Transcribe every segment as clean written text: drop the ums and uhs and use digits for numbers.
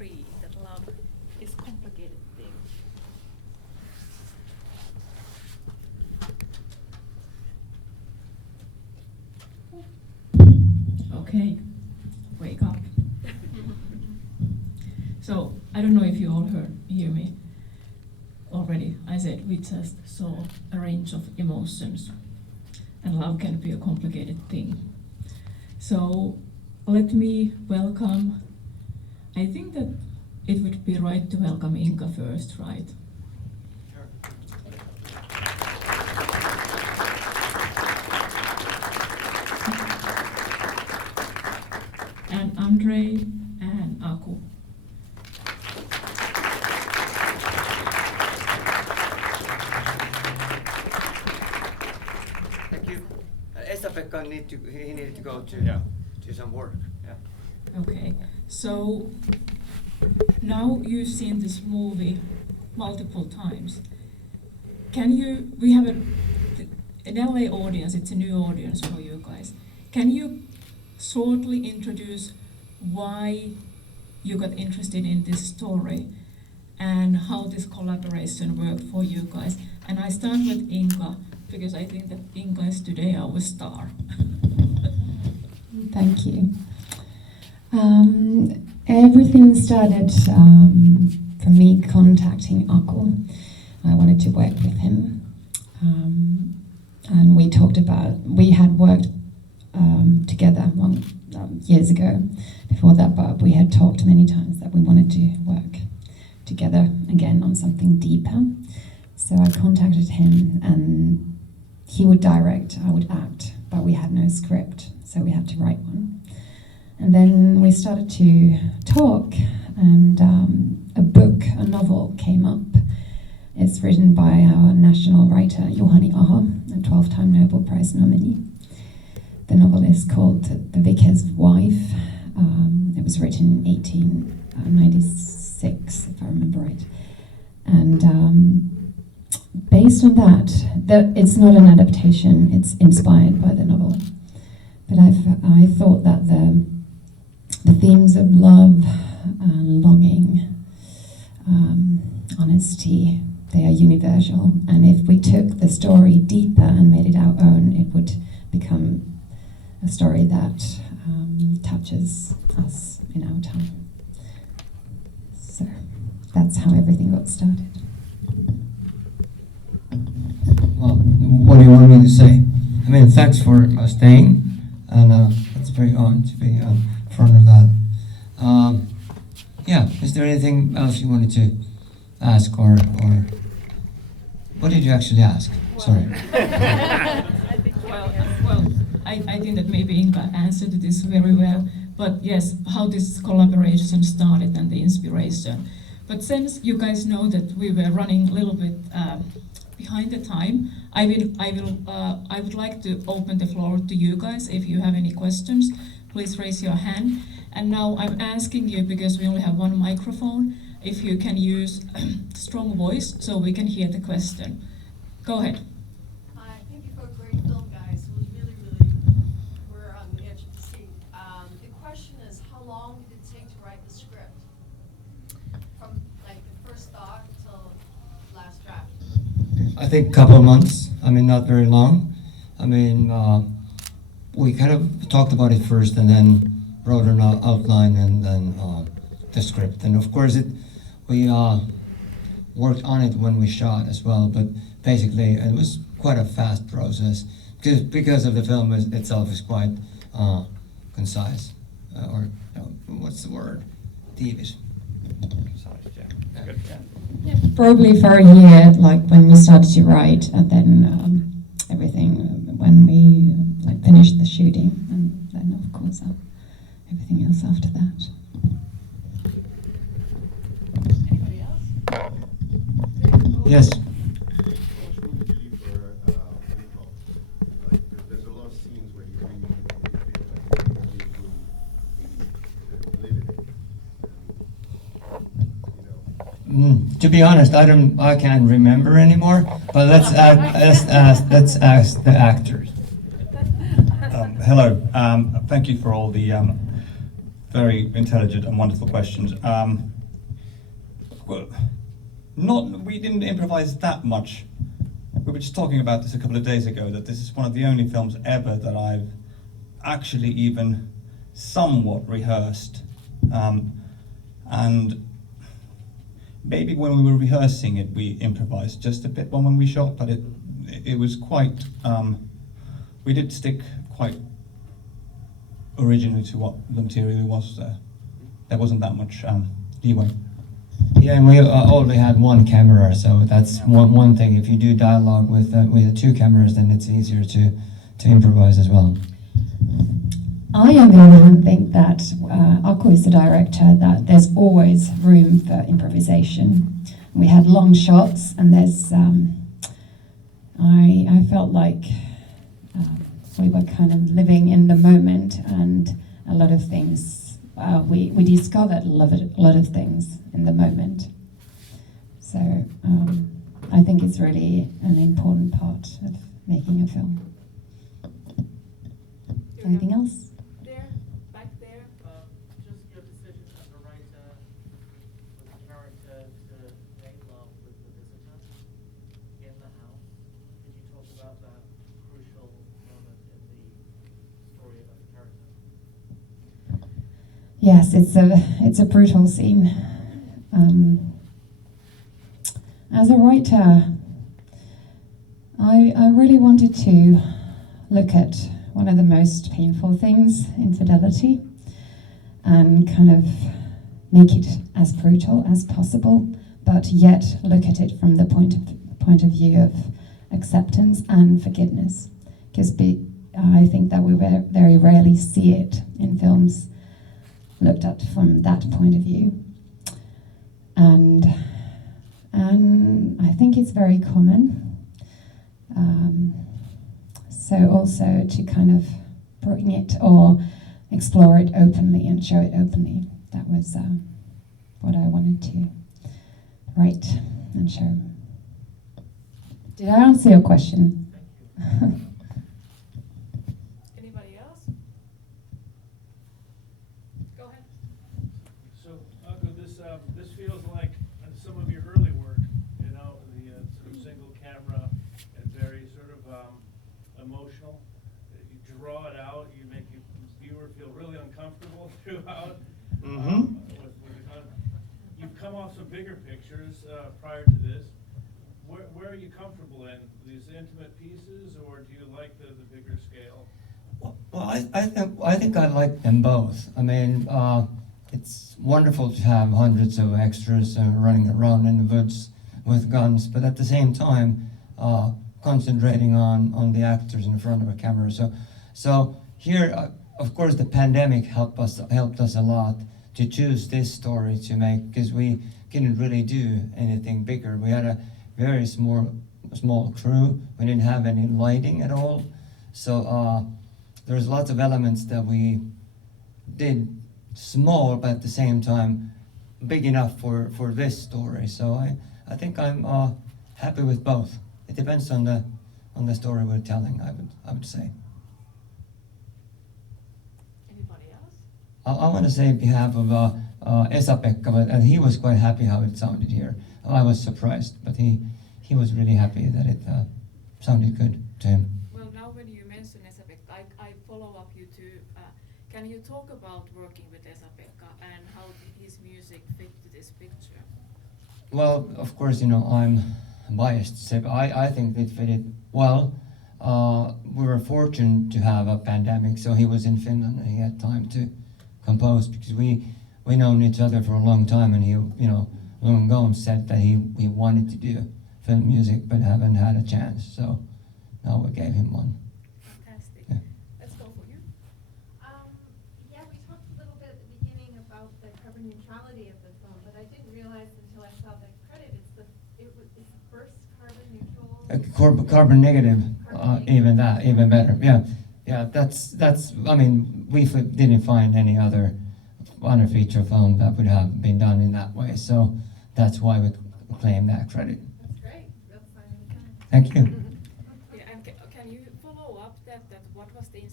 agree that love is a complicated thing. Okay, wake up. So, I don't know if you all hear me already. I said we just saw a range of emotions, and love can be a complicated thing. So, let me welcome, I think that it would be right to welcome Inka first, right? And Andrei and Aku. Thank you. Esa-Pekka needed to go to do some work. Yeah. Okay, so now you've seen this movie multiple times. We have an LA audience, it's a new audience for you guys. Can you shortly introduce why you got interested in this story and how this collaboration worked for you guys? And I start with Inka, because I think that Inka is today our star. Thank you. Everything started from me contacting Aku. I wanted to work with him. And we had worked together years ago before that, but we had talked many times that we wanted to work together again on something deeper. So I contacted him, and he would direct, I would act, but we had no script, so we had to write one. And then we started to talk, and a novel came up. It's written by our national writer, Juhani Aho, a 12-time Nobel Prize nominee. The novel is called The Vicar's Wife. It was written in 1896, if I remember right. And based on that, it's not an adaptation, it's inspired by the novel. But I thought that the themes of love, longing, honesty, they are universal. And if we took the story deeper and made it our own, it would become a story that touches us in our time. So that's how everything got started. Well, what do you want me to say? I mean, thanks for staying, and it's very honored to be in front of that. Yeah, is there anything else you wanted to ask, or what did you actually ask? Sorry. I think that maybe Inka answered this very well, but yes, how this collaboration started and the inspiration. But since you guys know that we were running a little bit behind the time, I would like to open the floor to you guys. If you have any questions, please raise your hand. And now I'm asking you, because we only have one microphone, if you can use strong voice so we can hear the question. Go ahead. Hi, thank you for a great film, guys. It was really, we're on the edge of the seat. The question is, how long did it take to write the script? From like the first thought till last draft? I think a couple of months. I mean, not very long. I mean, we kind of talked about it first, and then wrote an outline, and then the script. And of course, we worked on it when we shot as well. But basically, it was quite a fast process because of the film itself is quite concise, or what's the word? Tiivis. Yeah, probably for a year, like when we started to write, and then everything when we finished the shooting, and then of course everything else after that. Anybody else? Yes. There's a lot of scenes where you really To be honest, I can't remember anymore. But let's ask the actors. Hello. Thank you for all the very intelligent and wonderful questions. Well, we didn't improvise that much. We were just talking about this a couple of days ago, that this is one of the only films ever that I've actually even somewhat rehearsed. And maybe when we were rehearsing it, we improvised just a bit when we shot, but it was quite, we did stick quite originally to what the material was there. There wasn't that much leeway. Yeah, and we only had one camera, so that's one thing. If you do dialogue with two cameras, then it's easier to improvise as well. I, on the other hand, think that Aku is the director, that there's always room for improvisation. We had long shots, and there's, I felt like we were kind of living in the moment, and a lot of things, we discovered a lot of things in the moment. So I think it's really an important part of making a film. Anything else? There, back there. Just your decision as a writer for the character to make love with the visitor in the house. Could you talk about that crucial moment in the story of the character? Yes, it's a brutal scene. As a writer, I really wanted to look at one of the most painful things, infidelity, and kind of make it as brutal as possible, but yet look at it from the point of view of acceptance and forgiveness. Because I think that we very rarely see it in films looked at from that point of view. And I think it's very common. So also to kind of bring it or explore it openly and show it openly. That was what I wanted to write and show. Did I answer your question? Anybody else? Go ahead. So, Aku, this feels like some of your early work, you know, the sort of single camera and very sort of emotional. You draw it out, you make the viewer feel really uncomfortable throughout. You've come off some bigger pictures prior to this. Where are you comfortable in? These intimate pieces, or do you like the bigger scale? Well, I think I like them both. I mean, it's wonderful to have hundreds of extras running around in the woods with guns, but at the same time, concentrating on the actors in front of a camera. So here, of course, the pandemic helped us a lot to choose this story to make, because we couldn't really do anything bigger. We had a very small crew. We didn't have any lighting at all. So there's lots of elements that we did small, but at the same time big enough for this story. So I think I'm happy with both. It depends on the story we're telling, I would say. Anybody else? I want to say on behalf of Esa-Pekka, and he was quite happy how it sounded here. I was surprised, but he was really happy that it sounded good to him. Well, now when you mention Esa-Pekka, I follow up you to, can you talk about working with Esa-Pekka and how his music fit to this picture? Well, of course, you know, I'm biased, so I think it fitted well. We were fortunate to have a pandemic, so he was in Finland and he had time to compose, because we known each other for a long time, and he, you know, long ago said that he wanted to do film music but haven't had a chance, so now we gave him one. Fantastic. Yeah. Let's go for you. Yeah, we talked a little bit at the beginning about the carbon neutrality of the film, but I didn't realize until I saw the credit, it's the first carbon neutral. Carbon negative, even better. Yeah. That's. I mean, we didn't find any other feature film that would have been done in that way, so that's why we claim that credit. That's great. Real sign of the time. Thank you. Yeah, and can you follow up that what was the inspiration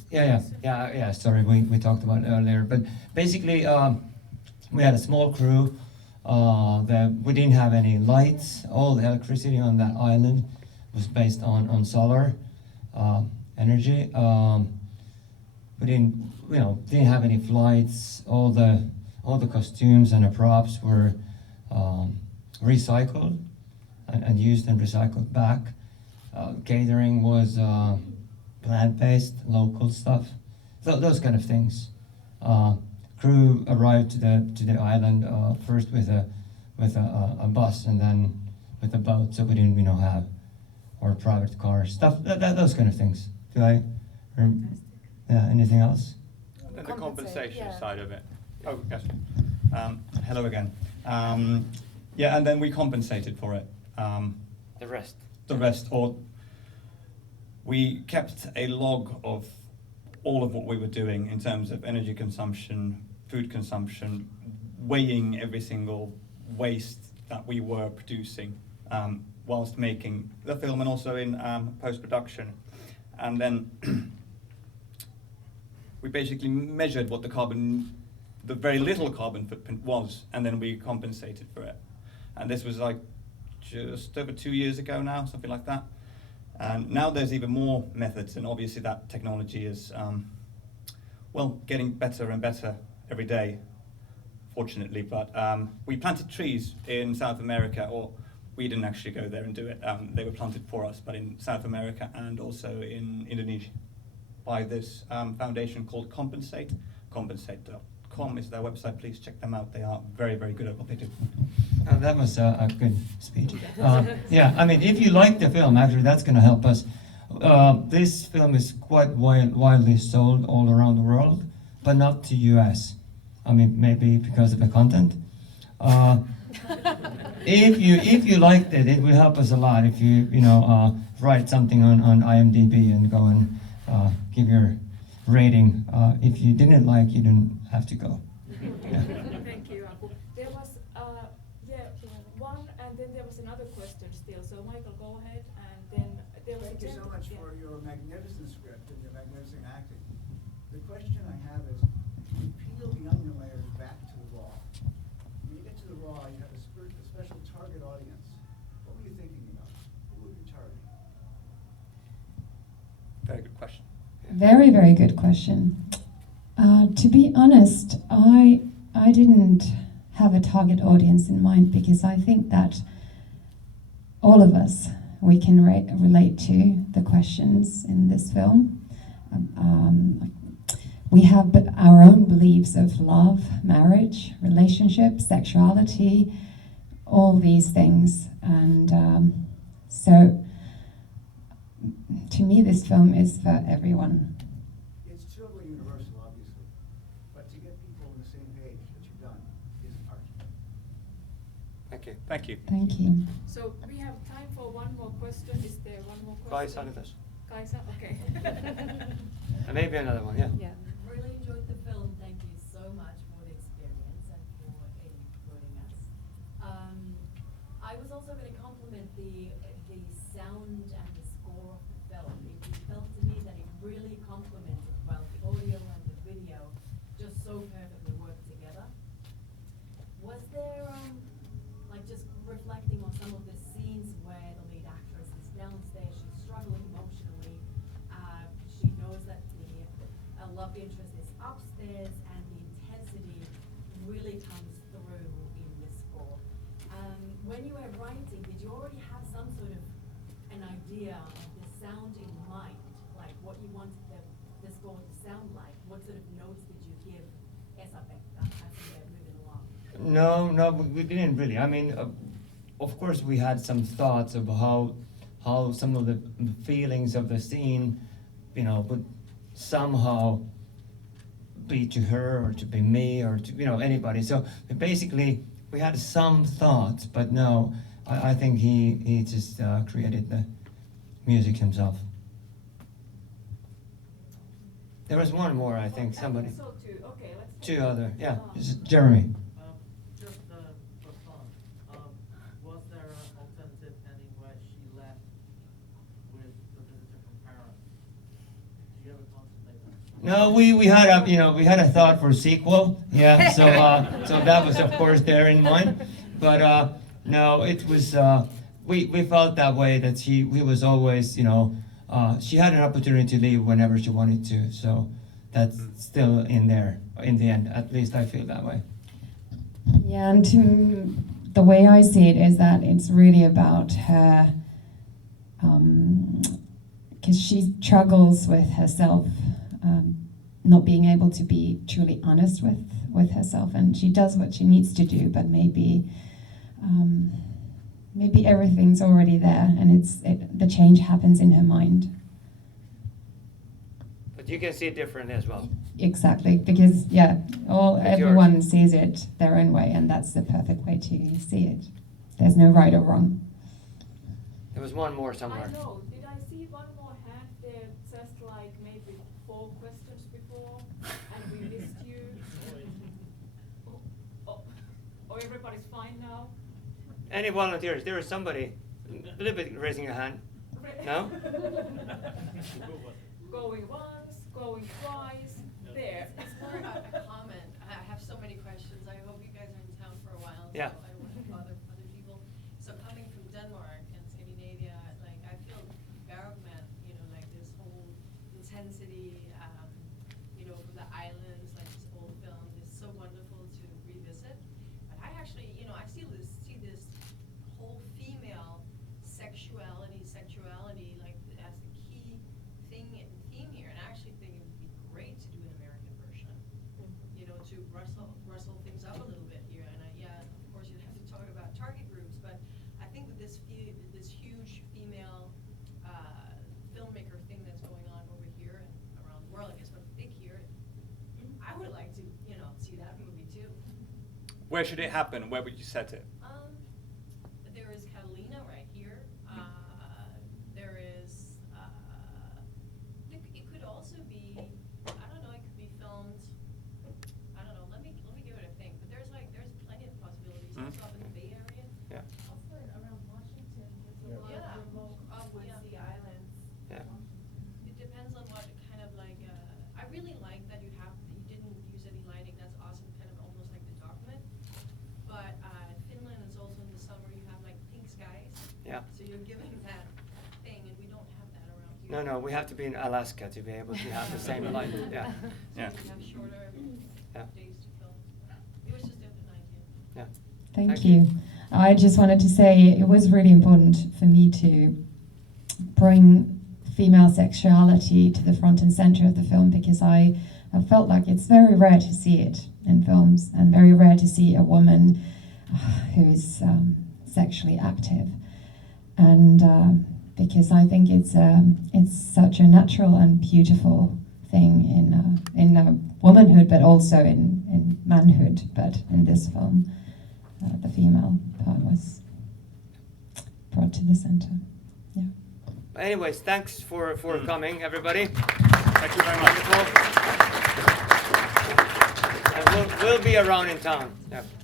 Yeah. Sorry, we talked about it earlier, but basically, we had a small crew. We didn't have any lights. All the electricity on that island was based on solar energy. We didn't have any flights. All the costumes and the props were recycled and used and recycled back. Catering was plant-based, local stuff, those kind of things. Crew arrived to the island first with a bus and then with a boat, so we didn't have or private cars, those kind of things. Anything else? The compensation side of it. Oh, yes. Hello again. Yeah, and then we compensated for it. The rest. The rest, or we kept a log of all of what we were doing in terms of energy consumption, food consumption, weighing every single waste that we were producing whilst making the film and also in post-production. And then we basically measured what the very little carbon footprint was, and then we compensated for it. And this was like just over 2 years ago now, something like that. And now there's even more methods, and obviously that technology is, getting better and better every day, fortunately. But we planted trees in South America, or we didn't actually go there and do it. They were planted for us, but in South America and also in Indonesia by this foundation called Compensate. Compensate.com is their website. Please check them out. They are very, very good at what they do. That was a good speech. Yeah, I mean, if you like the film, actually, that's going to help us. This film is quite widely sold all around the world, but not to US. I mean, maybe because of the content. If you liked it, it will help us a lot. If you write something on IMDb and go and give your rating. If you didn't like, you didn't have to go. Yeah. Thank you, Aku. There was one, and then there was another question still. So Michael, go ahead, and then there was. Thank you so much for your magnificent script and your magnificent acting. The question I have is, you peel the onion layers back to the raw. When you get to the raw, you have a special target audience. What were you thinking about? Who were you targeting? Very good question. Very, very good question. To be honest, I didn't have a target audience in mind because I think that all of us, we can relate to the questions in this film. We have our own beliefs of love, marriage, relationship, sexuality, all these things. And so to me, this film is for everyone. It's totally universal, obviously, but to get people on the same page that you've done is art. Thank you. Thank you. Thank you. So we have time for one more question. Is there one more question? Kaisa, okay. And maybe another one, yeah. Yeah. Really enjoyed the film. Thank you so much for the experience and for including us. I was also going to compliment the sound and the score of the film. It felt to me that it really complemented well the audio and the video, just so perfectly worked together. Was there just reflecting on some of the scenes where the lead actress is downstairs, she's struggling emotionally, she knows that the love interest is upstairs, and the intensity really comes through in the score. When you were writing, did you already have some sort of an idea of the sound in mind, like what you wanted the score to sound like? What sort of notes did you give Esa-Pekka as you were moving along? No, we didn't really. I mean, of course, we had some thoughts of how some of the feelings of the scene, would somehow be to her or to be me or to anybody. So basically, we had some thoughts, but no, I think he just created the music himself. There was one more, I think, somebody. So two. Okay, let's. Two other, yeah. This is Jeremy. Just for fun, was there an alternative ending where she left with the visitor from Paris? Did you ever contemplate that? No, we had a thought for a sequel. Yeah, so that was of course there in mind, but no, it was we felt that way that he was always she had an opportunity to leave whenever she wanted to, so that's still in there in the end. At least I feel that way. Yeah, and the way I see it is that it's really about her, because she struggles with herself, not being able to be truly honest with herself, and she does what she needs to do, but maybe everything's already there, and the change happens in her mind. But you can see it different as well. Exactly, because everyone yours. sees it their own way, and that's the perfect way to see it. There's no right or wrong. There was one more somewhere. I know. Did I see one more hand there? Just like maybe 4 questions before, and we missed you. Or everybody's fine now. Any volunteers? There is somebody a little bit raising a hand. No? Going once, going twice. There. It's more about a comment. I have so many questions. I hope you guys are in town for a while. Yeah. So I don't want to bother other people. So coming from Denmark and Scandinavia, like I feel Bergman, like this whole intensity, from the islands, like this old film is so wonderful to revisit. But I actually, I see this whole female sexuality, like as the key thing and theme here. And I actually think it would be great to do an American version, to rustle things up a little bit here. And of course you'd have to talk about target groups, but I think with this huge female filmmaker thing that's going on over here and around the world, I guess, but big here, I would like to, see that movie too. Where should it happen? Where would you set it? There is Catalina right here. There is, it could also be, I don't know, it could be filmed, I don't know, let me give it a think, but there's plenty of possibilities. Also up in the Bay Area. Yeah. Also around Washington, there's a lot Yeah. of remote with Yeah. the islands. Yeah. It depends on what kind of I really like that you didn't use any lighting. That's awesome, kind of almost like the document. But Finland is also in the summer. You have like pink skies. Yeah. So you're giving that thing, and we don't have that around here. No, we have to be in Alaska to be able to have the same light. Yeah. Yeah. We have shorter days to film. It was just an idea. Yeah. Thank you. I just wanted to say it was really important for me to bring female sexuality to the front and center of the film, because I felt like it's very rare to see it in films, and very rare to see a woman who's sexually active. And because I think it's such a natural and beautiful thing in womanhood, but also in manhood. But in this film, the female part was brought to the center. Yeah. Anyways, thanks for coming, everybody. Thank you very much. Wonderful. And we'll be around in town. Yeah.